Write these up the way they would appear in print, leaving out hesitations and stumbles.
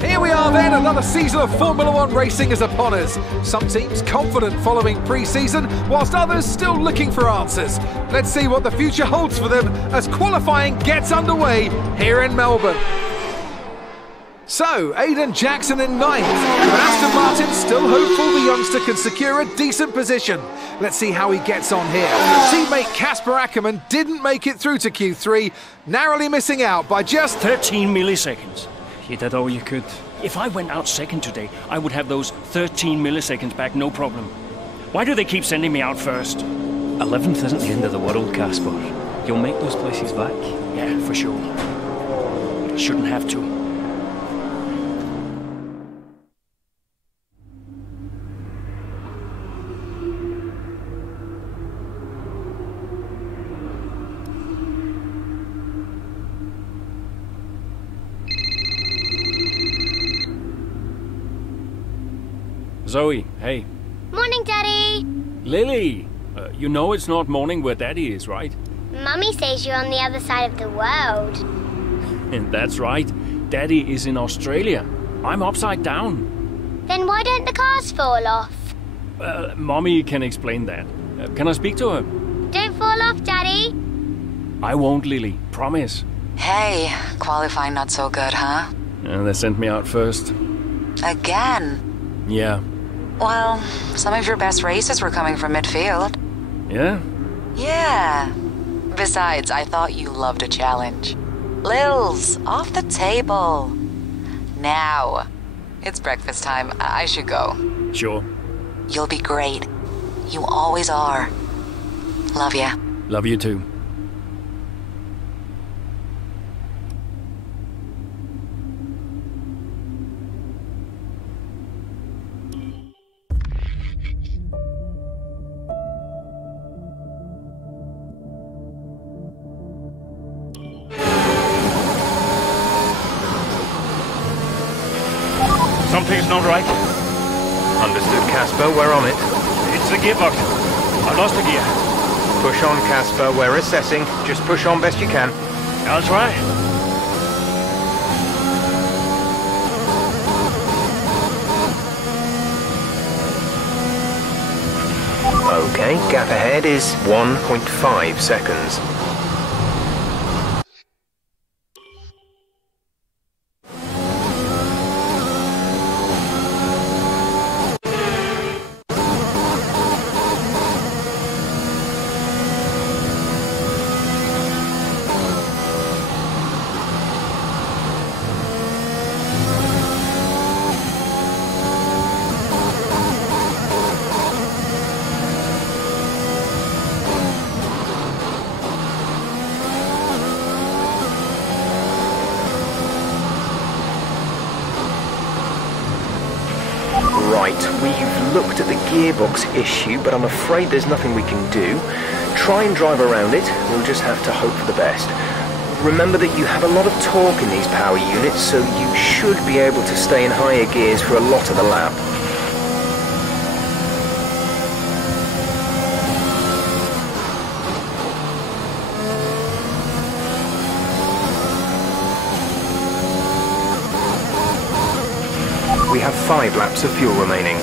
Here we are then, another season of Formula One racing is upon us. Some teams confident following pre-season, whilst others still looking for answers. Let's see what the future holds for them as qualifying gets underway here in Melbourne. So, Aiden Jackson in ninth, but Aston Martin still hopeful the youngster can secure a decent position. Let's see how he gets on here. Teammate Casper Ackerman didn't make it through to Q3, narrowly missing out by just 13 milliseconds. You did all you could. If I went out second today, I would have those 13 milliseconds back, no problem. Why do they keep sending me out first? 11th isn't the end of the world, Casper. You'll make those places back. Yeah, for sure. But I shouldn't have to. Zoe, hey. Morning, Daddy. Lily, you know it's not morning where Daddy is, right? Mummy says you're on the other side of the world. And that's right. Daddy is in Australia. I'm upside down. Then why don't the cars fall off? Mommy can explain that. Can I speak to her? Don't fall off, Daddy. I won't, Lily. Promise. Hey, qualifying not so good, huh? They sent me out first. Again? Yeah. Well, some of your best races were coming from midfield. Yeah? Yeah. Besides, I thought you loved a challenge. Lils, off the table. Now. It's breakfast time. I should go. Sure. You'll be great. You always are. Love ya. Love you too. Something's not right. Understood, Casper. We're on it. It's the gearbox. I lost a gear. Push on, Casper. We're assessing. Just push on best you can. I'll try. Okay, gap ahead is 1.5 seconds. Right, we've looked at the gearbox issue, but I'm afraid there's nothing we can do. Try and drive around it, we'll just have to hope for the best. Remember that you have a lot of torque in these power units, so you should be able to stay in higher gears for a lot of the lap. We have 5 laps of fuel remaining.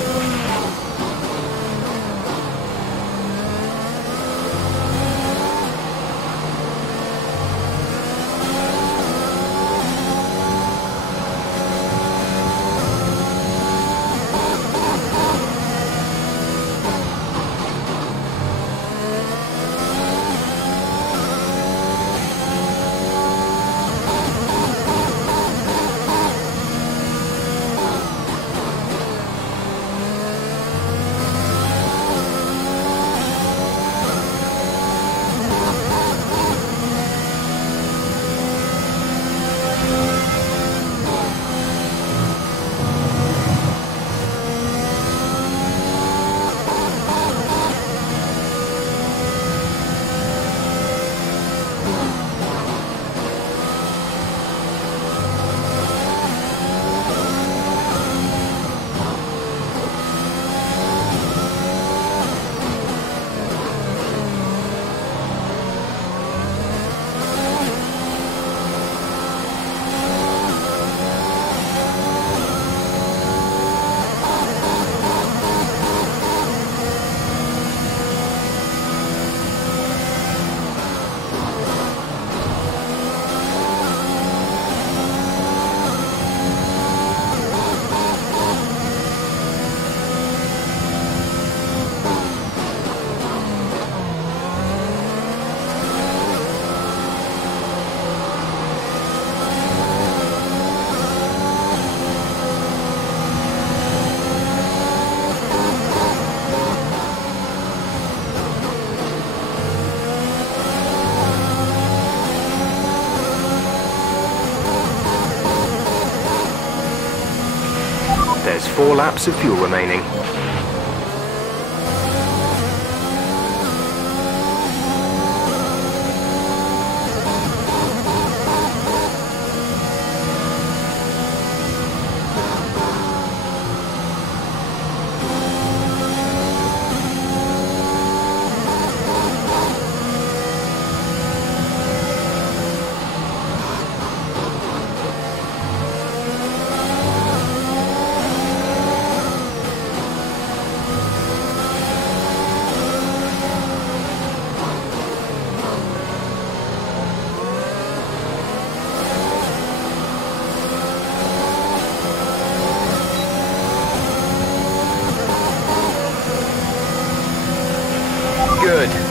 There's 4 laps of fuel remaining.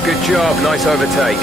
Good job, nice overtake.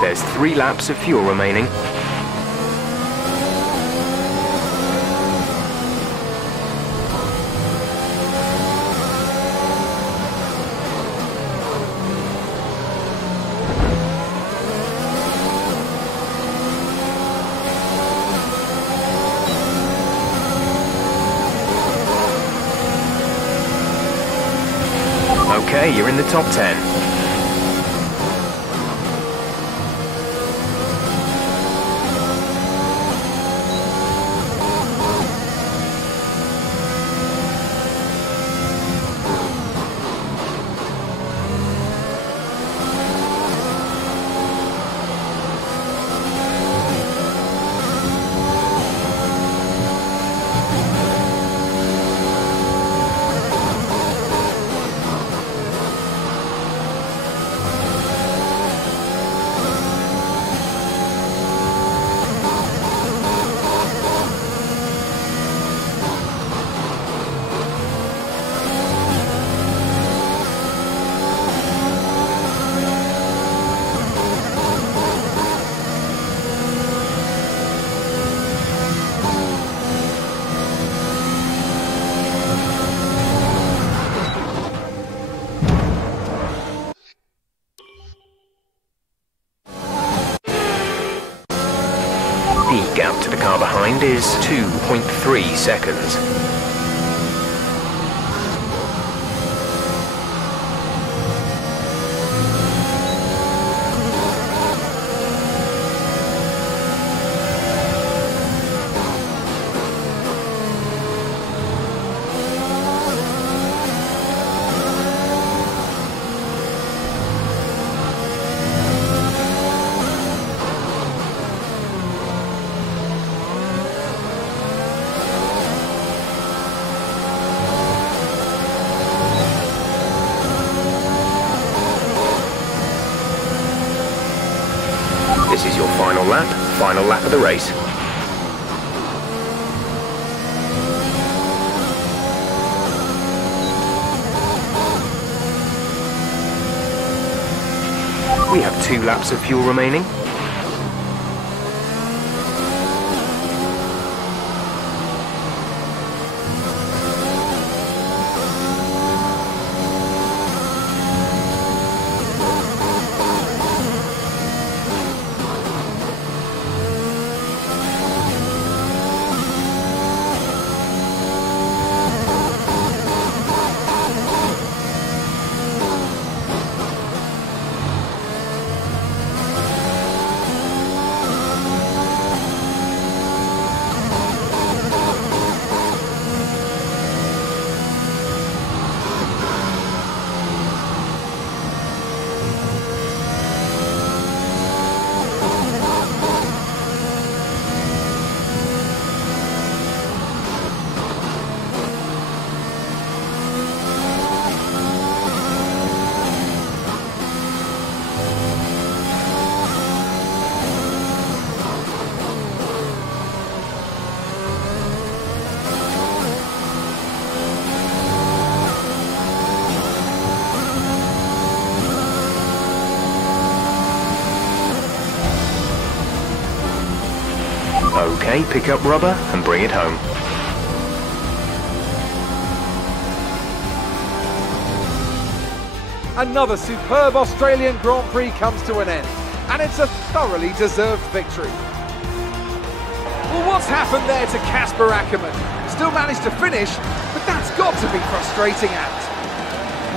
There's 3 laps of fuel remaining. Okay, you're in the top 10. The gap to the car behind is 2.3 seconds. This is your final lap of the race. We have 2 laps of fuel remaining. Okay, pick up rubber and bring it home. Another superb Australian Grand Prix comes to an end, and it's a thoroughly deserved victory. Well, what's happened there to Casper Ackermann? Still managed to finish, but that's got to be frustrating out.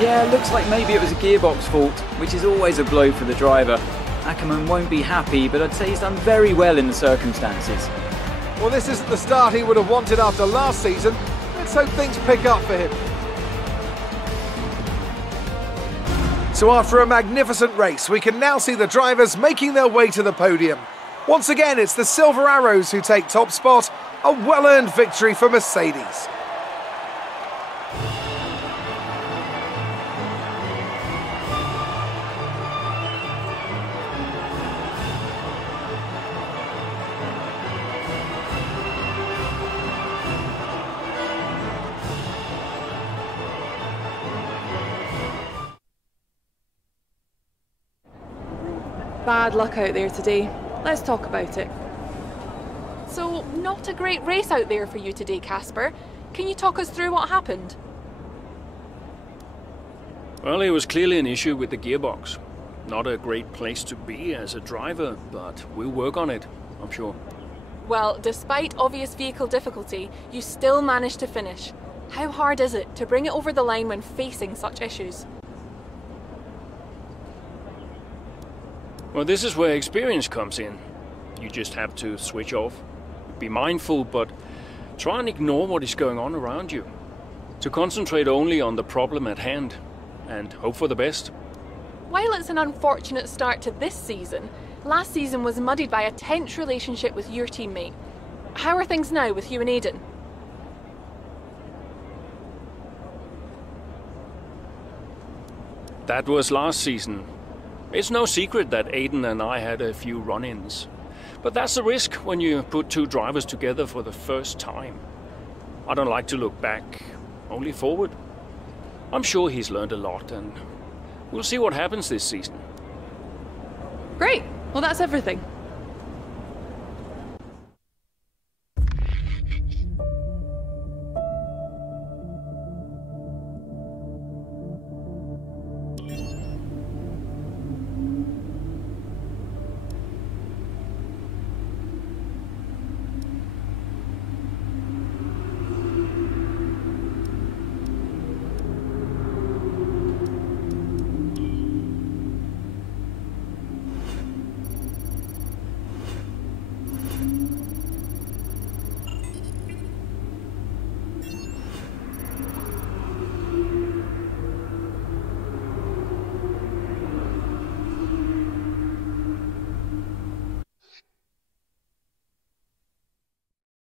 Yeah, looks like maybe it was a gearbox fault, which is always a blow for the driver. Ackermann won't be happy, but I'd say he's done very well in the circumstances. Well, this isn't the start he would have wanted after last season. Let's hope things pick up for him. So after a magnificent race, we can now see the drivers making their way to the podium. Once again, it's the Silver Arrows who take top spot, a well-earned victory for Mercedes. Bad luck out there today. Let's talk about it. So, not a great race out there for you today, Casper. Can you talk us through what happened? Well, it was clearly an issue with the gearbox. Not a great place to be as a driver, but we'll work on it, I'm sure. Well, despite obvious vehicle difficulty, you still managed to finish. How hard is it to bring it over the line when facing such issues? Well, this is where experience comes in. You just have to switch off. Be mindful, but try and ignore what is going on around you. To concentrate only on the problem at hand, and hope for the best. While it's an unfortunate start to this season, last season was muddied by a tense relationship with your teammate. How are things now with you and Aiden? That was last season. It's no secret that Aiden and I had a few run-ins. But that's the risk when you put two drivers together for the first time. I don't like to look back, only forward. I'm sure he's learned a lot, and we'll see what happens this season. Great! Well, that's everything.